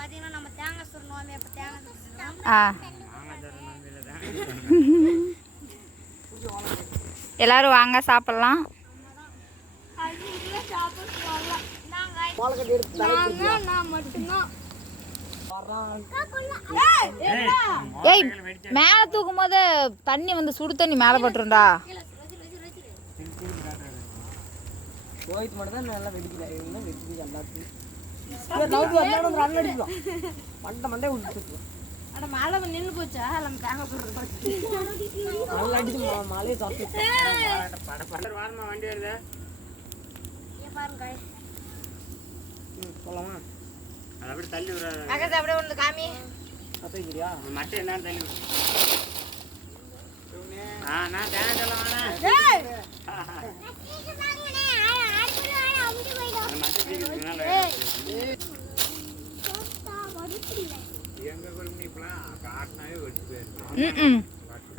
பாத்தீங்கன்னா நம்ம தேங்காய் சுரணுமே அப்ப தேங்காய் எல்லாரும் வாங்க சாப்பிடலாம். ஏய் மேல தூக்கும் போது தண்ணி வந்து சுடு தண்ணி மேல பட்டுருண்டா. நின்று போச்சா நம்ம தேங்காய் சொல்லலாமா? அது அப்படியே தள்ளி விடுறாரு. அப்படியே ஒன்று காமி அத்தைக்கிறியா மட்டும் என்ன தள்ளி விடு. நான் தேங்காய் சொல்ல வேணேன்.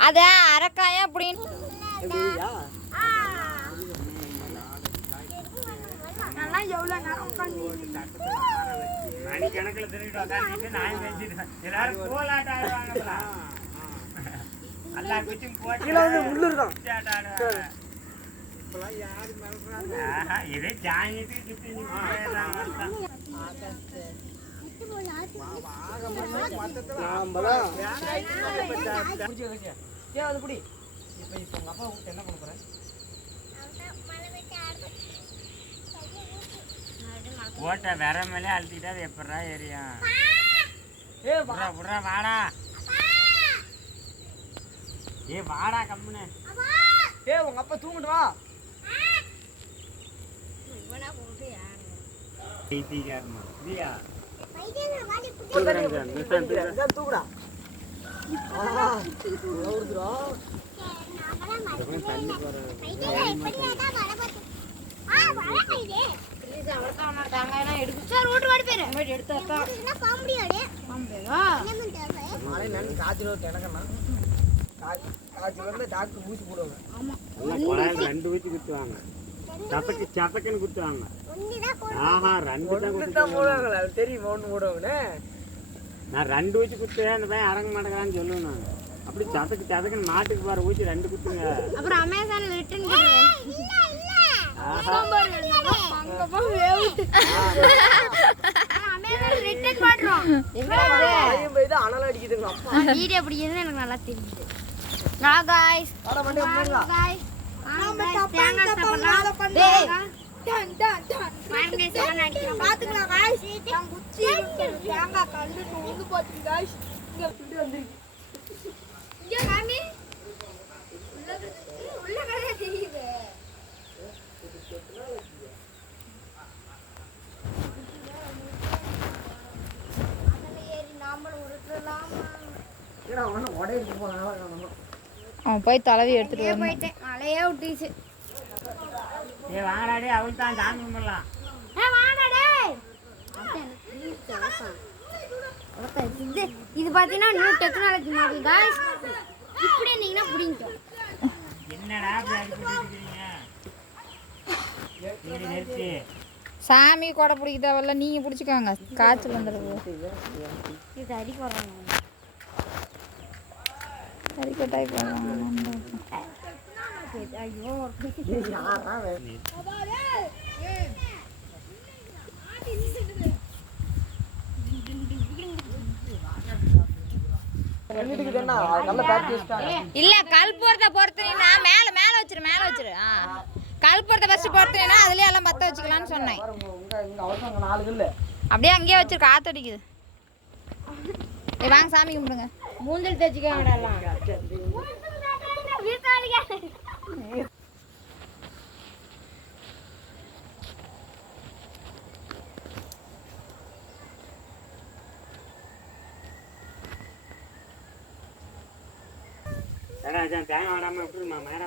அத அரக்காயா அப்படின்னு மணிக்கணக்கில் திரும்பிட்டு வந்தாங்க. நான் பேசிட்டேன் எல்லாரும் கோலாட்ட ஆடுவாங்க. எல்லா குச்சியும் போட்டு உள்ளூர்தான் இதே ஜாயிட்டு என்ன பண்ண போறேன்? ஓட்ட வேற மேலே அழுத்திட்டா அது எப்படா ஏரியா? புடுறா வாடா. வாடா கம்முன்னு. உங்க அப்பா தூங்கிட்டு வா. தூக்குடா. ரெண்டு ஊத்தி குத்துவாங்க. சப்பக்குன்னு குத்துவாங்க. தெரியுமா? ஒண்ணு போடுவாங்க. நான் ரெண்டு ஊச்சி குத்துவேன். அந்த பையன் அடங்க மாட்டேங்கிறான்னு சொல்லுவேன் நான். அப்படி சதக்குன்னு மாட்டுக்கு பாரு ஊச்சி ரெண்டு குத்துங்க. அப்புறம் அமேசான்ல ரிட்டர்ன் அனல் அடிக்குதுங்க. வீடியோ பிடிக்கிறது எனக்கு நல்லா தெரியுது. அவன் போய் தலைவி எடுத்துட்டு போயிட்டேன். அலையே விட்டுச்சு. வாங்கடாடே அவள் தான் சாமி கும்பிடலாம். இது பாத்தீங்கன்னா நியூ டெக்னாலஜி மாடல் गाइस. இப்படி நீங்க புடிங்க. என்னடா நிறுத்தி சாமி கொடை பிடிக்க தேவையில்ல, நீங்க பிடிச்சிக்கோங்க. காய்ச்சல் வந்துடுது. இது அடி போடுறாங்க. அரிக்கட்டாய் போடுறாங்க. ஐயோ இல்ல கல்பூரத்தை பொறுத்தீங்கன்னா மேல மேல வச்சிரு. கல்பூரத்தை ஃபர்ஸ்ட் பொறுத்தீங்கன்னா அதுலயே எல்லாம் பத்த வச்சுக்கலாம்னு சொன்னேன். அப்படியே அங்கேயே வச்சிரு, காத்தடிக்குது. வாங்க சாமி கும்பிடுங்க. மூஞ்சல் தேய்ச்சிக்க. தேங்காய் வாடாம எப்படி மேரா